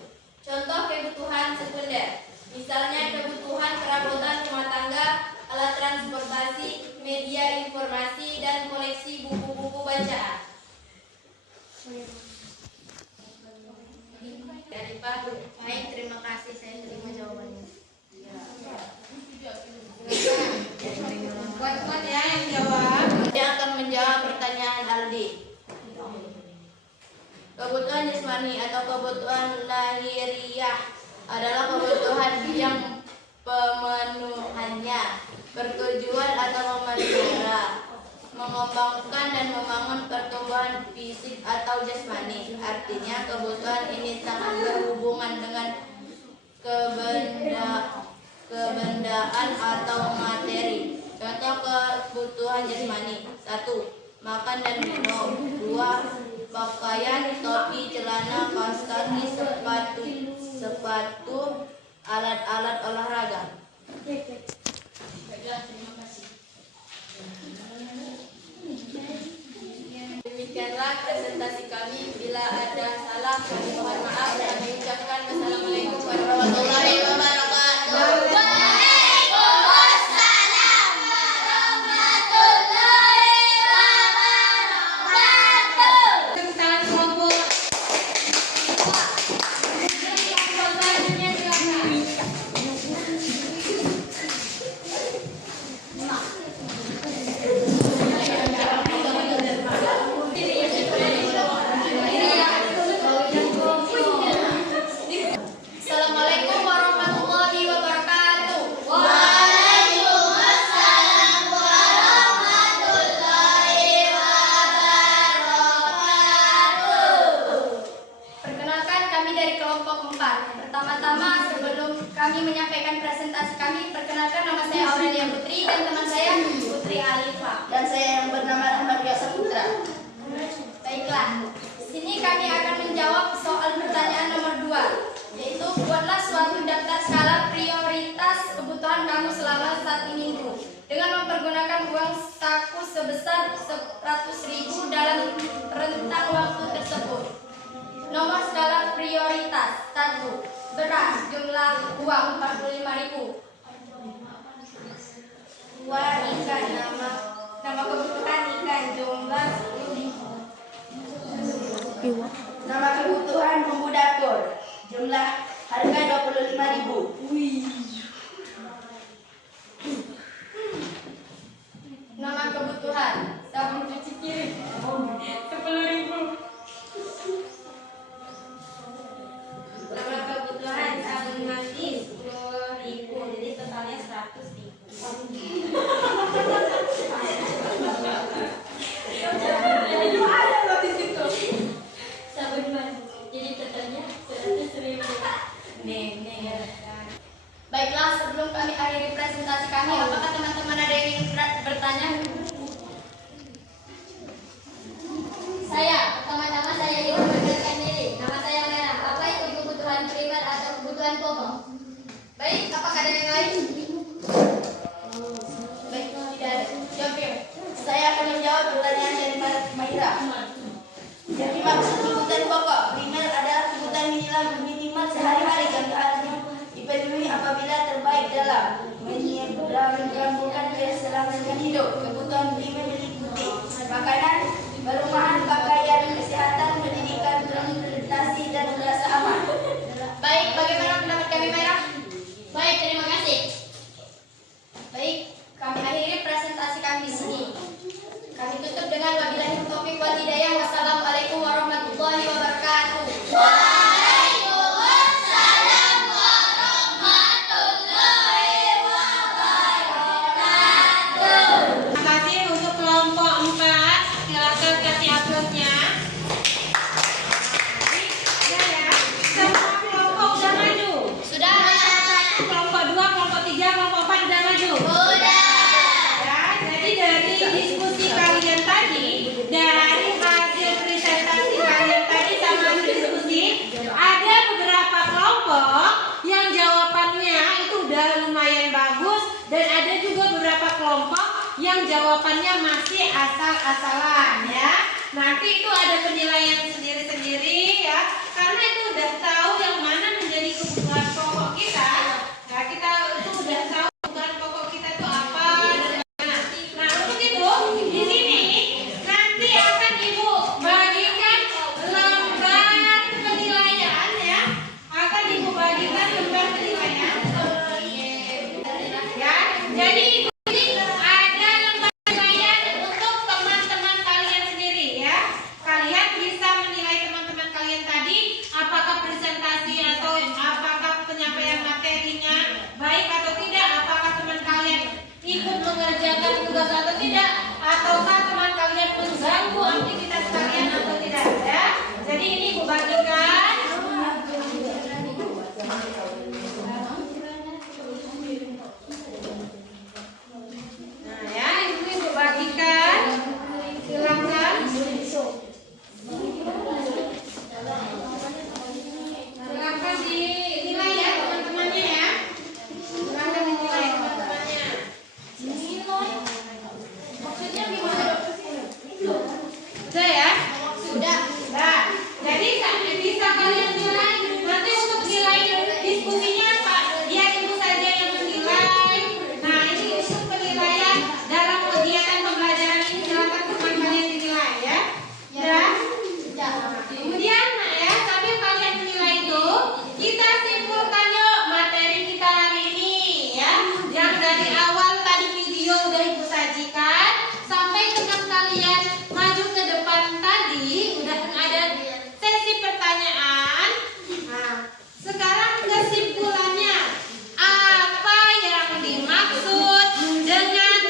Contoh kebutuhan sekunder, misalnya kebutuhan perabotan rumah tangga, alat transportasi, media informasi, dan koleksi buku-buku bacaan. Dari Pak, baik, terima kasih, saya terima jawabannya. Kuat-kuat ya yang jawab. Yang akan menjawab pertanyaan Aldi. Kebutuhan jasmani atau kebutuhan lahiriah adalah kebutuhan yang pemenuhannya bertujuan atau memelihara, mengembangkan dan membangun pertumbuhan fisik atau jasmani. Artinya kebutuhan ini sangat berhubungan dengan kebendaan atau materi. Contoh kebutuhan jasmani: 1. Makan dan minum. 2. Pakaian, topi, celana, kaos kaki, sepatu, alat-alat olahraga. Demikianlah presentasi kami. Bila ada salah, kami mohon maaf dan kami ucapkan wassalamualaikum warahmatullahi wabarakatuh. Tangan kelompok. Selanjutnya silakan. Assalamualaikum warahmatullahi wabarakatuh. Perkenalkan, kami dari kelompok 4. Pertama-tama sebelum kami menyampaikan presentasi kami, perkenalkan, nama saya Aurelia Putri dan teman saya Putri Alifa. Dan saya yang bernama Rahmat Biasa Putra. Baiklah, di sini kami akan menjawab soal pertanyaan nomor 2, yaitu buatlah suatu daftar skala prioritas kebutuhan kamu selama 1 minggu dengan mempergunakan uang saku sebesar 100.000 dalam rentang waktu tersebut. Nomor skala prioritas: 1. Beras, jumlah uang 45.000. 2. Ikan, nama kebutuhan ikan, jumlah 10.000. Nama kebutuhan bumbu dapur. Jumlah harga 25.000. Nama kebutuhan sabun cuci piring 10.000. Nama Islam minimal sehari-hari keadaannya dipenuhi apabila terbaik dalam menggabungkan keselamatan hidup. Kebutuhan prima meliputi makanan, perumahan, pakaian, kesehatan, pendidikan, transportasi, dan rasa aman. Baik, bagaimana pendapat kami, Merah? Baik, terima kasih. Baik, kami akhiri presentasi kami di sini. Kami tutup dengan wabillahi taufiq wal hidayah. Wassalamualaikum warahmatullahi wabarakatuh. Waalaikumsalam warahmatullahi wabarakatuh. Terima kasih untuk kelompok 4. Silakan kasih uploadnya. Ya ya. Semua kelompok udah maju. Sudah. Kelompok 2, kelompok 3, kelompok 4 udah maju. Udah. Ya, jadi dari diskusi kalian tadi, dari hasil presentasi kalian tadi sama diskusi, ada beberapa kelompok yang jawabannya itu udah lumayan bagus, dan ada juga beberapa kelompok yang jawabannya masih asal-asalan ya. Nanti itu ada penilaian sendiri-sendiri ya, karena itu udah tahu yang mana menjadi kebutuhan pokok kita. Nah, kita itu udah tahu kebutuhan pokok kita itu apa dan mana. Nah, untuk itu di sini nanti akan Ibu bagikan lembar penilaian ya. Akan Ibu bagikan lembar penilaian. Ya, jadi Ibu ini ada lembar penilaian untuk teman-teman kalian sendiri ya. Kalian bisa menilai teman-teman kalian tadi apakah presentasi atau apakah penyampaian materinya baik atau tidak, apakah teman kalian ikut mengerjakan tugas atau tidak, ataukah teman kalian mengganggu aktivitas kalian atau tidak ya. Jadi ini Ibu bagikan. Nah ya, Ibu bagikan. Silakan. Silakan dinilai ya teman-temannya ya. Silakan dinilai teman-temannya. Maksudnya gimana? Sudah ya? Sudah. Nah, jadi bisa kalian nilai. Nanti untuk nilai diskusinya Pak, biar Ibu saja yang menilai. Nah, ini untuk penilaian dalam kegiatan pembelajaran ini silakan teman kalian dinilai ya. Ya. Kemudian nah ya, sambil kalian menilai itu, kita simpulkan yuk materi kita hari ini ya. Yang dari awal tadi video udah Ibu sajikan sampai teman kalian maju ke depan tadi udah ada sesi pertanyaan. Nah, sekarang kesimpulannya apa yang dimaksud dengan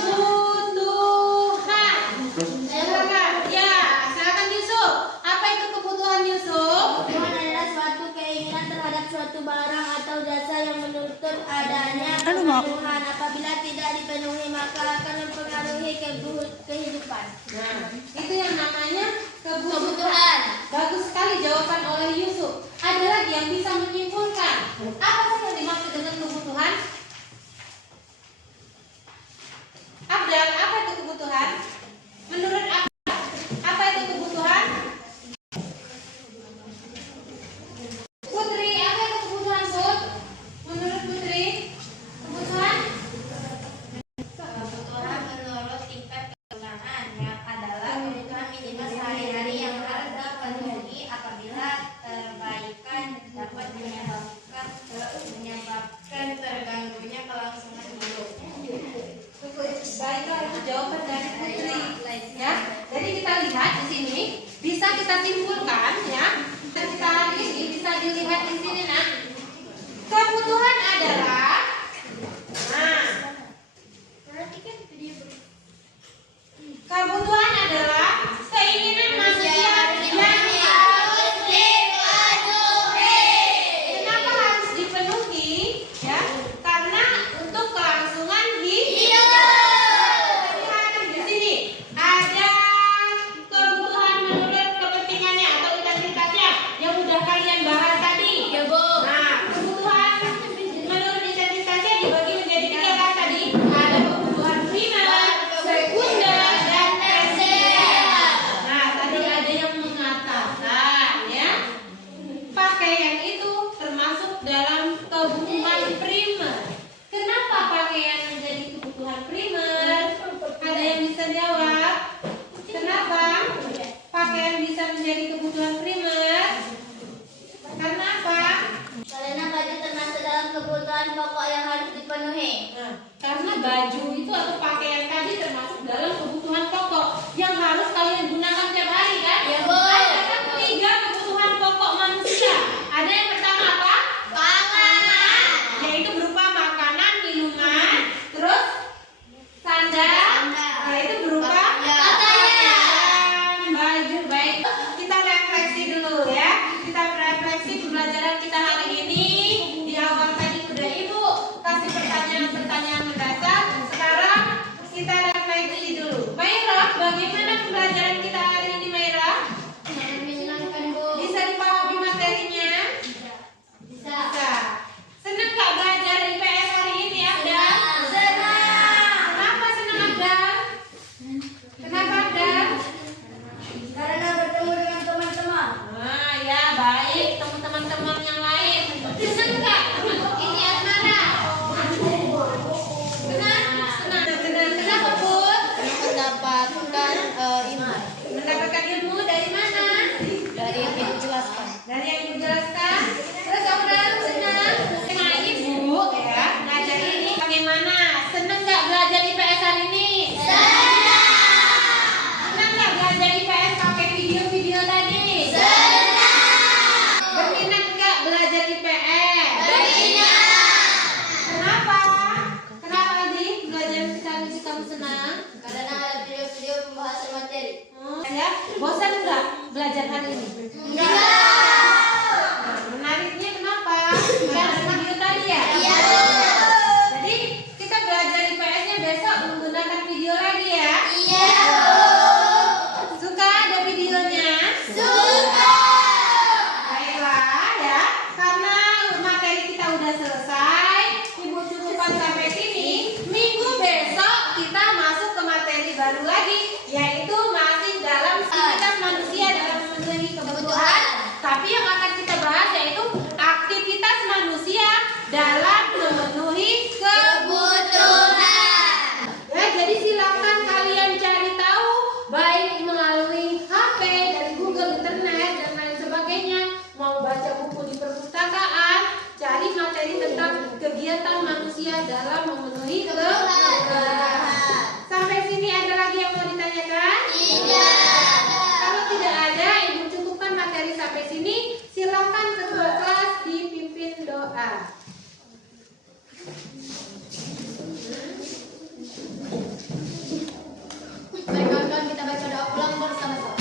kebutuhan? Silakan. Ya, silakan Yusuf. Apa itu kebutuhan Yusuf? Kebutuhan adalah suatu keinginan terhadap suatu barang atau jasa yang menuntut adanya kebutuhan. Apabila tidak dipenuhi maka akan mempengaruhi kehidupan. Nah, itu yang namanya Kebutuhan. Bagus sekali jawaban oleh Yusuf. Ada lagi yang bisa menyimpulkan apa sih yang dimaksud dengan kebutuhan? Abdal, apa itu kebutuhan? Menurut Abdal, apa itu kebutuhan? Putri, apa itu kebutuhan, Put? Menurut Putri, kebutuhan? Kebutuhan menurut tingkat kegunaan yang adalah kebutuhan minimal sehari-hari yang harus terpenuhi apabila perbaikan dapat menyebabkan terganggunya kelangsungan hidup. Baiklah, itu baju itu atau pakaian tadi termasuk dalam kebutuhan pokok yang harus kalian gunakan tiap hari kan? Iya, Bu. Ada kan 3 kebutuhan pokok manusia. Ada yang pertama apa? Pangan. Yaitu berupa makanan, minuman, terus sandal, yaitu berupa pakaian, baju. Baik, kita refleksi dulu ya. Kita refleksi pembelajaran kita hari ini. Di awal tadi sudah Ibu kasih pertanyaan-pertanyaan mendasar. Sekarang kita refleksi dulu. Maira, bagaimana pembelajaran kita hari ini, Maira? Menyenangkan, Bu. Bisa dipahami materinya? Bisa. Senang nggak belajar IPS hari ini, Abda? Senang. Kenapa senang, Abda? Kenapa, Abda? Karena bertemu dengan teman-teman. Nah, ya baik, teman-teman yang lain. Senang nggak? Ini Asmara. Kenapa, Put? Mendapatkan ilmu Mendapatkan ilmu dari mana? dari yang Ibu jelaskan. Dari yang Ibu jelaskan. Terus Abda senang sama Ibu ya. Belajar ini bagaimana? Senang nggak belajar IPS hari ini? Senang nggak belajar IPS pakai video-video tadi? Berminat nggak belajar IPS? Kenapa? Kenapa Adi? Belajar hari ini kamu senang? Karena ada video-video pembahasan materi. Ya, bosan nggak belajar hari ini? Enggak. Nah, menariknya kenapa? Karena video tadi ya? Iya. Jadi kita belajar IPS-nya besok menggunakan video lagi ya? Iya. Suka ada videonya? Suka. Baiklah ya, karena materi kita udah selesai, Ibu cukupkan sampai sini. Minggu besok kita masuk ke materi baru lagi, yaitu masih dalam aktivitas manusia dalam memenuhi kebutuhan. Tapi yang akan kita bahas yaitu aktivitas manusia dalam memenuhi kebutuhan. Ya, jadi silakan kalian cari tahu baik melalui HP, dari Google, Internet dan lain sebagainya. Mau baca buku di perpustakaan, cari materi tentang kegiatan manusia dalam memenuhi kebutuhan. Sampai sini ada lagi yang mau ditanyakan? Kalau tidak ada, Ibu cukupkan materi sampai sini. Silakan ketua kelas dipimpin doa. Mari kawan-kawan kita baca doa ulang bersama-sama.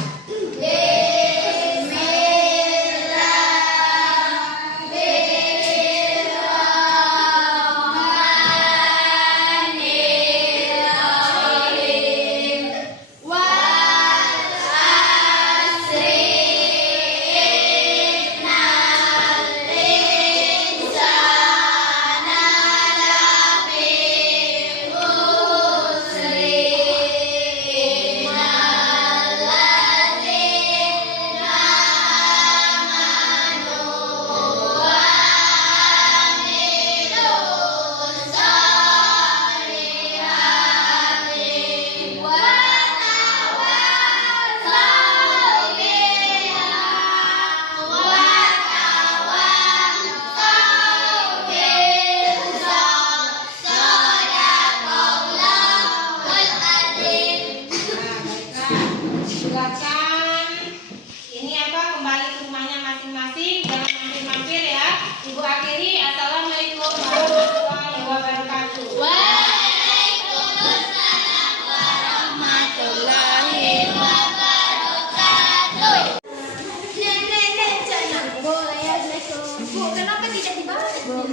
Silakan. Ini apa? Kembali ke rumahnya masing-masing. Jangan mampir-mampir ya. Ibu akhiri. Assalamualaikum warahmatullahi wabarakatuh. Waalaikumsalam warahmatullahi wabarakatuh. Nenek sayang. Boleh ya, Bu, kenapa tidak dibahas? Bu,